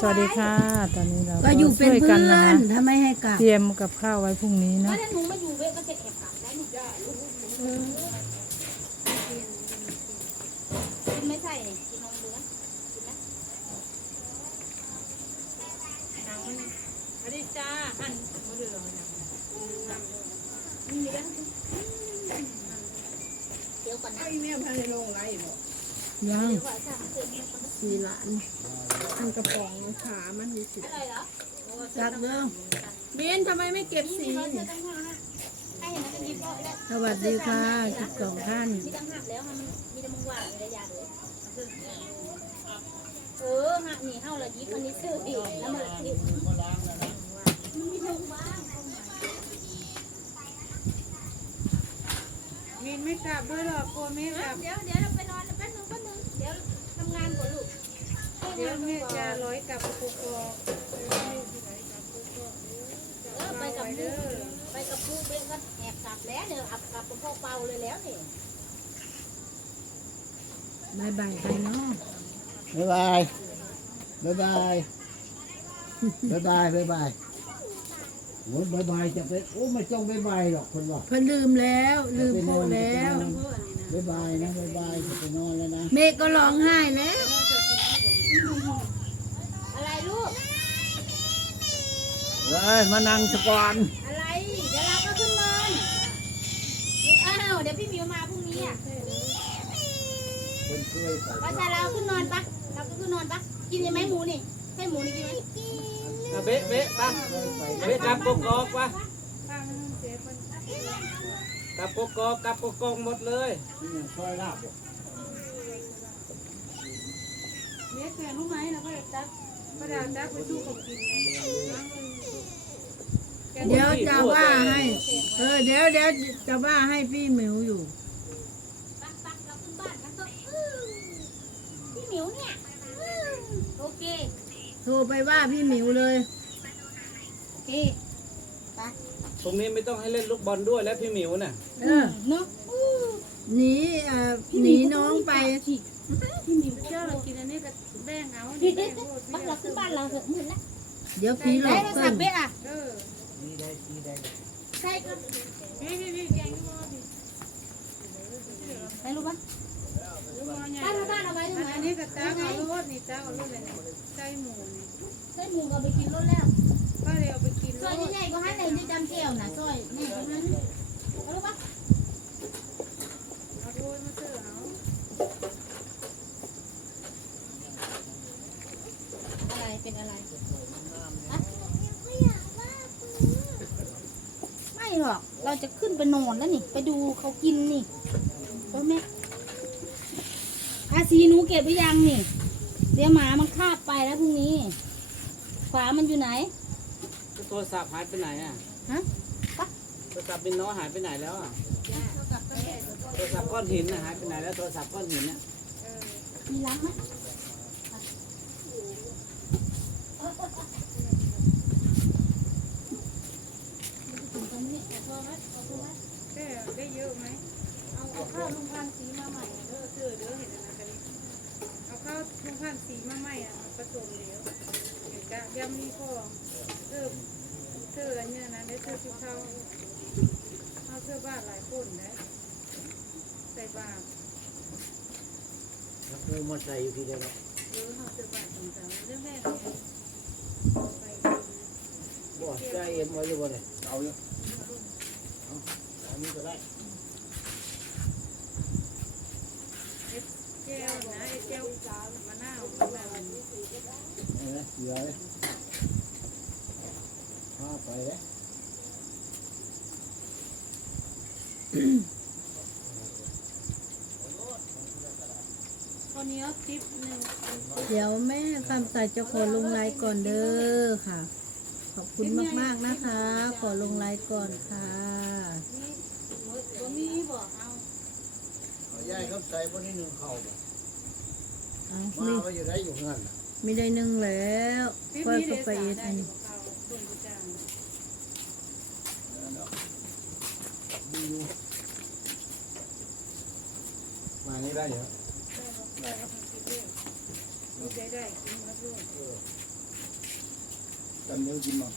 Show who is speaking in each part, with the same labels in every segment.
Speaker 1: สวัสดีค่ะ ตอนนี้เรา
Speaker 2: ก็อยู่เป็น
Speaker 1: ช่วย
Speaker 2: เพื่
Speaker 1: กั
Speaker 2: อนน
Speaker 1: นะคะ
Speaker 2: ถ้าไม่ให้กลับ
Speaker 1: เตรียมกับข้าวไว้พรุ่งนี้
Speaker 3: ก็
Speaker 1: นะ
Speaker 3: ถ้าหนูมาอยู่เวก็จะแอบกลับแล้วนี่กินไม่ใส่นี่กินนมเหลืองกินไหม
Speaker 1: สวัสดีจ้าหันมือเดือ
Speaker 3: มีเหลืองเดี๋ยวก่อนนะ
Speaker 2: ยัง
Speaker 3: เดี๋ยวก่อนสั่งเสร็จเดี๋ ยวก่อนนะ
Speaker 2: สีหลานอันกระป๋องขามันมีสิ
Speaker 3: อะไรเรอ
Speaker 2: จักเด้อเบนทำไมไม่เก็บสีสวัสดีค่ะสิบสองท่าน
Speaker 3: เออหักนี่เท่าละยิบมันนี่ซื้ออีกแล้วมันอีกมันมีถุงบ้าง
Speaker 1: มินไม่กลับด้วยหรอกกลัวไม่กลับ
Speaker 3: เดี๋ยวเดี๋ยว เดี๋ยว
Speaker 1: แม่จะร้อยกับกุกกอก
Speaker 3: เออไปกับลูกไปกับลูกเบนก็แอบกลับแล้วเดี๋ยอับกลับกับพ่อเปาเลยแล้วเนี่ย
Speaker 2: บายบายไปเนาะ
Speaker 4: บ๊ายบายบ๊ายบายบ๊ายบายบ๊ายบายโอ้ยบ๊ายบายจะไปโอ้ไม่ต้องบ๊ายบายหรอกคนบอก
Speaker 2: เพิ่นลืมแล้วลืมพูดแล้ว
Speaker 4: บ๊ายบายนะบ๊ายบายจะไปนอนแล้วนะ
Speaker 2: เมฆก็ร้องไห้แล้ว
Speaker 3: อะไรลูก
Speaker 4: เอ้ยมานั่งสก่อน
Speaker 3: อะไร เดี๋ยวเราก็ขึ้นนอนนี่อ้าวเดี๋ยวพี่หมิวมาพรุ่งนี้อะ
Speaker 4: เป็นเคยไป
Speaker 3: ว่าชาเราขึ้นนอนปะเราก็ขึ้นนอนปะกินยังไหมหมูนี่ให้หมูนี่กินไหม
Speaker 5: เอาเบ๊ะเบ๊ะไปเบ๊ะกลับกกอกวะกลับกกอกกลับกกอกหมดเลย
Speaker 4: นี่ยังซอยลาบบอก
Speaker 1: เลี้ยงแกรู้ไหมเราก็จัก กระดาษจักไปสู้กับกินไง
Speaker 2: เดี๋ยวจะว่าให้ เออเดี๋ยวเดี๋ยวจะว่าให้พี่หมิวอยู่
Speaker 3: ปักปักเราขึ้นบ้านกันก็อื้อพี่หมิวเนี่ยอื้อโอเค
Speaker 2: โทรไปว่าพี่หมิวเลย
Speaker 3: โอเคไป
Speaker 5: ตรงนี้ไม่ต้องให้เล่นลูกบอลด้วยแล้วพี่หมิวน่ะ
Speaker 2: เออ
Speaker 3: เนาะอื้อ
Speaker 2: หนีเอ่อหนีน้องไป
Speaker 3: พี่ หมิว
Speaker 1: เจ้าเรากินอันนี้ก็แบ่งเอา
Speaker 3: พี่เด็ดบักเราขึ้นบ้านเราเถอะมืดละ
Speaker 2: เดี๋ยวผีหล
Speaker 3: ได้
Speaker 2: อก
Speaker 3: โทร
Speaker 2: เพิ่
Speaker 3: ศัพ
Speaker 2: น
Speaker 3: ท์เบ๊ะอะ
Speaker 1: เออ
Speaker 4: นี่ได้ที่
Speaker 3: เป็น
Speaker 1: อะ
Speaker 3: ไรฮะไม่หรอก เราจะขึ้นไปนอนแล้วนี่ ไปดูเขากินนี่เออแม่อาซีหนูเก็บไว้ยังนี่ เดี๋ยวหมามันคาบไปแล้วพรุ่งนี้ฝามันอยู่ไหน
Speaker 5: โทรศัพท์หายไปไหนอะ
Speaker 3: ฮะปะ
Speaker 5: โทรศัพท์บินน้อยหายไปไหนแล้วอะ โทรศัพท์ก้อนหินน่ะหายไปไหนแล้วโทรศัพท์ก้อนหินเนี่ย
Speaker 3: มีล้างไหม
Speaker 1: แค่ ได้เยอะไหมเอาเอาข้าวลุงพันธ์สีมาใหม่เด้อเสือเด้อเห็นอะไรกันเอาข้าวลุงพันธ์สีมาใหม่อะผสมเดี๋ยวเดี๋ยวจะยำมีข้อเสื้อเสื้ออันเนี้ยนะได้เสื้อสีเทาเอาเสือบ้านหลายคนนะใส่บาตร
Speaker 4: แล้วกูมาใส่อยู่ที่เดียว
Speaker 1: หรือเอาเสือบ้าตรต่างๆเรื่องแม่
Speaker 4: บ่ใจเอ็มไว้อยู่บ่เนี่ยเอาอยู่เอาอันนี้ก็ได้
Speaker 1: แก้วนะไอ้แก้วมะนาวมะนาว
Speaker 4: เอาเลยเหลือเลยพาไปเลย
Speaker 1: ข้าวเหนียวติ๊บหนึ่ง
Speaker 2: เดี๋ยวแม่คำใส่จะขอลงไลน์ก่อนเด้อค่ะ ขอบคุณมาก ๆ นะคะ ขอลงไลน์ก่อนค่ะ
Speaker 1: นี่ตัวมีบอกเอา
Speaker 4: เอาย่ายเขาใส่บนนี้หนึ่งเข่าบ่
Speaker 2: เอา
Speaker 4: มา
Speaker 2: มี
Speaker 4: ไว้อยู่ได้อยู่เงินน่ะ
Speaker 2: มีได้หนึ่งแล้ว
Speaker 1: ติ๊บ
Speaker 2: ค่อย
Speaker 1: นี้
Speaker 2: ก็
Speaker 1: เดี๋ยว
Speaker 2: ไป
Speaker 1: สา
Speaker 2: เอ็ด
Speaker 1: ได้
Speaker 2: อัน
Speaker 1: อยู่
Speaker 2: นี้
Speaker 1: กับเขาเบิ่งกูจ้าง
Speaker 4: มีอยู่มานี่ได้เหรอ
Speaker 1: ได้บอกได้เอาไปกินด้วยมีใจได้กินหมดลูก
Speaker 6: กันเดี๋ย วกินมา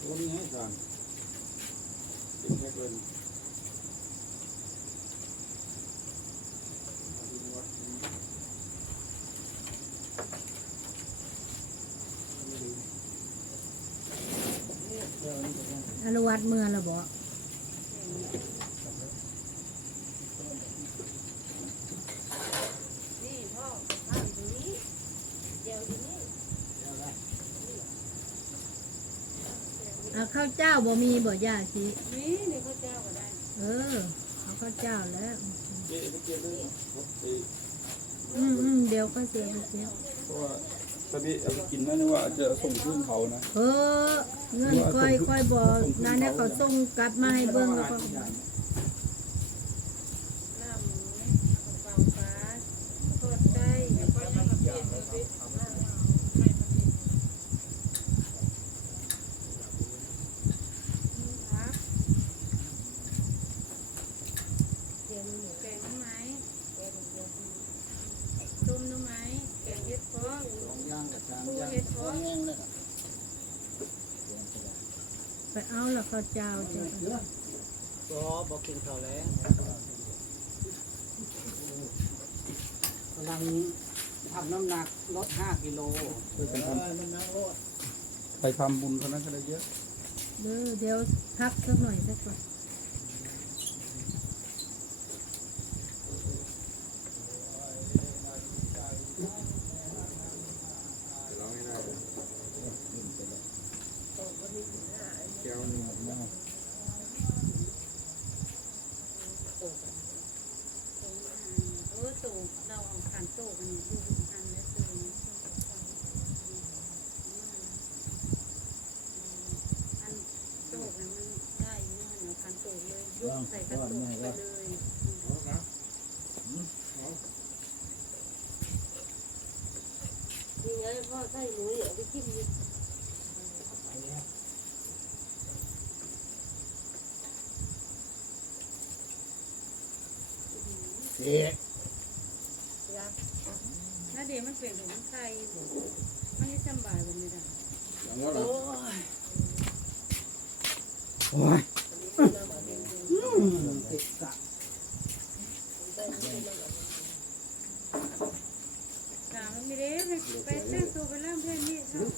Speaker 3: ตัวนี้ให้ก่อนกินแค่เกิ น
Speaker 2: อนุวัตเมื่อละบ่
Speaker 5: นี่พ่อข้าวอยู่นี้เดี๋ยวอยู่นี่
Speaker 2: อะข้าวเจ้าบ่มีบ่ย่าชี
Speaker 1: นี่นี่ข้าวเจ้าก็ได้
Speaker 2: เออเอาข้าวเจ้าแล้ว
Speaker 6: เจ๊ไปเก็บเลยครับเอ๊ะ
Speaker 2: อืมอืมเดี๋ยวก็เสียไปเสีย
Speaker 6: เพราะว่า ถ้าพี่เอาไปกินไหมนะว่าจะส่งขึ้นเขานะ
Speaker 2: เออเงินก้อยก้อยบอกนั่นเนี่ยเขาส่งกลับมาให้เบิ่งแล้วก็
Speaker 1: ลาบหมูเปล่าปลาทอดไก่แล้วก็ยังมาเปลี่ยนเลยสิไม่มาเปลี่ยนพัก
Speaker 5: เดี๋ยวมีหมู
Speaker 1: แกงหน่อไม้
Speaker 5: แกงเดี๋ยวมี
Speaker 1: ต้มหน่อไม้แกงเห็ดเพาะ
Speaker 4: สองย่างกับสาม
Speaker 1: ปู
Speaker 4: ย่าง
Speaker 1: เห็ด
Speaker 4: สอ
Speaker 1: เพาะ
Speaker 4: งย่างเลย
Speaker 2: ไปเอาแล้วข้าวเจ้าเจ้า
Speaker 3: ก็บอกกินข้าวแล้วกำลังทำน้ำหนักลดห้ากิโล
Speaker 6: ช่วยกันทำไปทำบุญเท่านั้นก็ได้เยอะ
Speaker 2: เด้อเดี๋ยวพักสักหน่อยสักก่อน
Speaker 1: เออตู่เราเอาขันโต๊ะกันอยู่ที่อันแล้วตู่อันโต๊ะเนี่ยมันได้อยู่หันเอาขันโต๊ะเลยย กใส่ขันโต๊ะไปเลย
Speaker 5: นี่ไงพ่อใส่หมูเดี๋ยวไปจิ้มดิ
Speaker 4: เสีย
Speaker 1: น่าเดี๋ยวมันเปลี่ยนเป็นไข่มันไม่สบายแบบนี้ได้
Speaker 4: โอ้ย
Speaker 3: ติดกะ
Speaker 1: ถามมันไม่ได้ไปไปแต่งตัวไปเริ่มเพลงนี้ครับ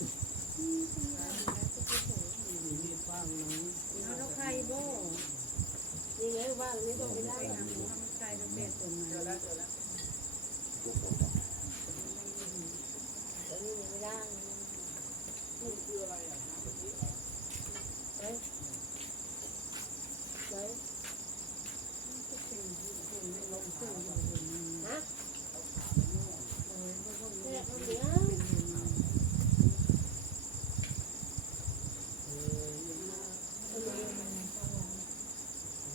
Speaker 3: มีบ้างไหม
Speaker 1: เอาแล้วไข่บ่
Speaker 5: นี่ไงว่างนี่ต้องไปได้
Speaker 1: ไปหาหมูทำไข่แล้วเปลี่ยนตัวมา
Speaker 5: แต่นี่ยังไม่ได้นี่คืออะไรอะไหนไหนฮะแม่คนเดียว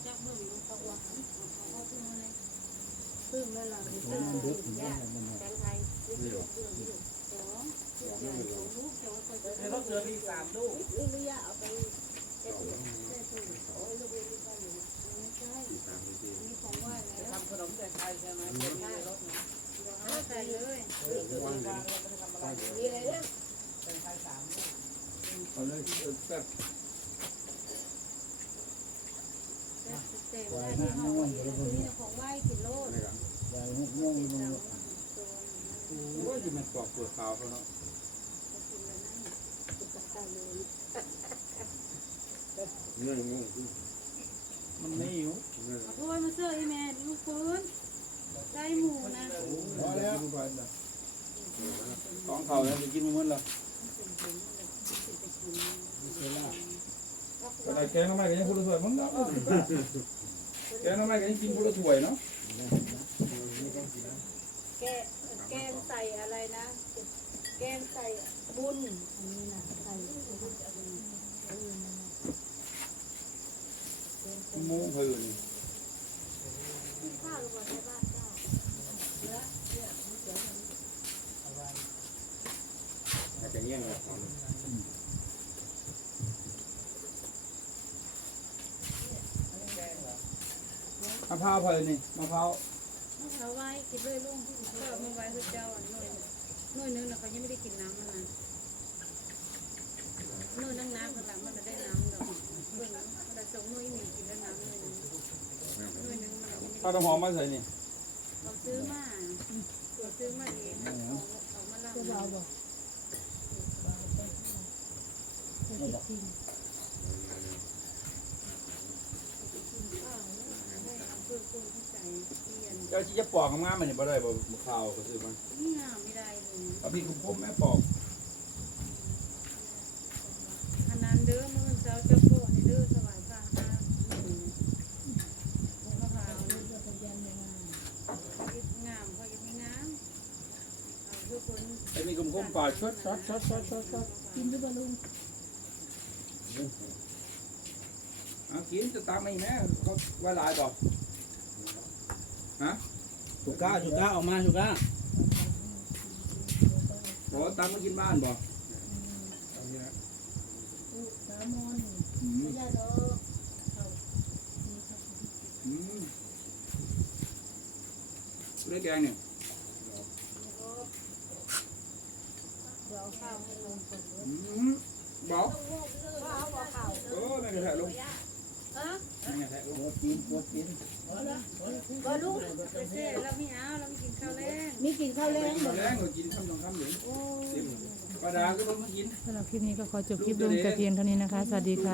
Speaker 1: จับเบิ่งเขาว่าเขาพูดมาเลย
Speaker 5: พึ่งแม่เราไม่พึ่ง
Speaker 4: มันดึก
Speaker 5: ยา
Speaker 4: มันมัน
Speaker 5: แตงไทยนี่คือพึ่งพึ่ง
Speaker 1: สองใหญ่ของลูกจะว่าไปจะ
Speaker 3: ในรถเรือมีสามลูก
Speaker 5: นี่ไม่ยากเอาไปเอ็ดเนี่ยโอ้ยลูกนี่ก็อยู่
Speaker 1: ไม่ใช่มีของไหว้แล้ว
Speaker 3: ทำขนมแต่ไทยใช่ไหม เพื่อที่ในรถนะ
Speaker 1: เอาใส่เลย
Speaker 5: มีอะไรนะ
Speaker 3: เป็นไทยสามลูก
Speaker 6: เอาเลยเออแซ่บ
Speaker 1: เต็มได้ที่ห้องนี่ของไหว้กิโลด
Speaker 4: ใส่หกโมงมัน
Speaker 6: โอ้ยจะมันกรอบตัวขาวเขาเนาะมันไม่หิว
Speaker 1: ขอโทษมาเสื้อไอ้แม่ลูกปืน ได้หมูนะ
Speaker 6: พอแล้วต้องเขาแล้วจะกินมันละแต่แกงน้ำไม้ก็ยังพูดสวยมั้งเนาะแกงน้ำไม้ก็ยังกินพูดสวยเนาะ
Speaker 1: แกแกงใส่อะไรนะ แกงใส่บุญอันนี้นะใส่บุญอะไร
Speaker 6: มูเพื่น
Speaker 5: ข้าวหรือเปล่า ในบ้านเจ้า
Speaker 4: อาจจะ
Speaker 6: งี้ยเลยมะพร้าวพอเลยนี่มะพร้าว
Speaker 1: เอาไว้กินเลยลุงก็เอามาไว้คือเจ้าอันหน่อยหน่อยนึงนะเขายังไม่ได้กินน้ำมันนะหน่อยนั่งน้ำข้างหลังมันจะได้น้ำดอกเบิ่งมันจะส่งหน่อยหนึ่งกินได้น้ำหน่อยนึงหน่อยนึงมันยังไม่
Speaker 6: ข้าว
Speaker 1: ได้
Speaker 6: ต้มหอมมาใส่นี่
Speaker 1: เขาซื้อมาเขาซื้อมาเองเอาเอามาล้าง
Speaker 2: ก็เบา
Speaker 1: น้ำ
Speaker 2: บอก
Speaker 1: เพื่อกุ้งที่ใส่เปลี่ยน
Speaker 6: เจ้าที่จะปอกงามๆมันนี่บ่ได้บ่มะพร้าวก็ซื้อมา
Speaker 1: นี่งามไม่ได้เลย
Speaker 6: เอาพี่คุ้มๆแม่ปอก
Speaker 1: อันนั้นเด้อมื่อเช้าเจ้าโคในเด้อสวายผ้าห้าหนึ่งมะพร้าวพอยึดงามพอยึดไม่งามเอาเพื่อคน
Speaker 6: ไอ้มีคุ้มๆปอกชดชดชดชดชดชด
Speaker 2: กินด้วยบอลุง
Speaker 6: เอากินจะตามไม่แม่เขาไว้หลายบ่
Speaker 5: สุก้าสุก้าออกมาสุก้า
Speaker 6: บอกว่าตามมากินบ้านบ่
Speaker 2: สามอน
Speaker 6: อืม
Speaker 2: ไม่ได้ดอก
Speaker 6: อืมเลือแกงเนี่ย
Speaker 2: เดี๋ยวข้าวให้ลงก่อน
Speaker 6: อืมบอกเออแม่กระแทกลง
Speaker 2: บอลุง
Speaker 1: เซ่เราไม่เอาเราไม่กินข้าวแรง
Speaker 2: มีกินข้าวแล้
Speaker 6: แม่
Speaker 2: ง
Speaker 6: กินแรงก็กินคำสองคำเหลืองปลาดาก็ต้องมากิน
Speaker 7: สำหรับคลิปนี้ก็ขอจบคลิปลงแต่เพียงเท่านี้นะคะ สวัสดีค่ะ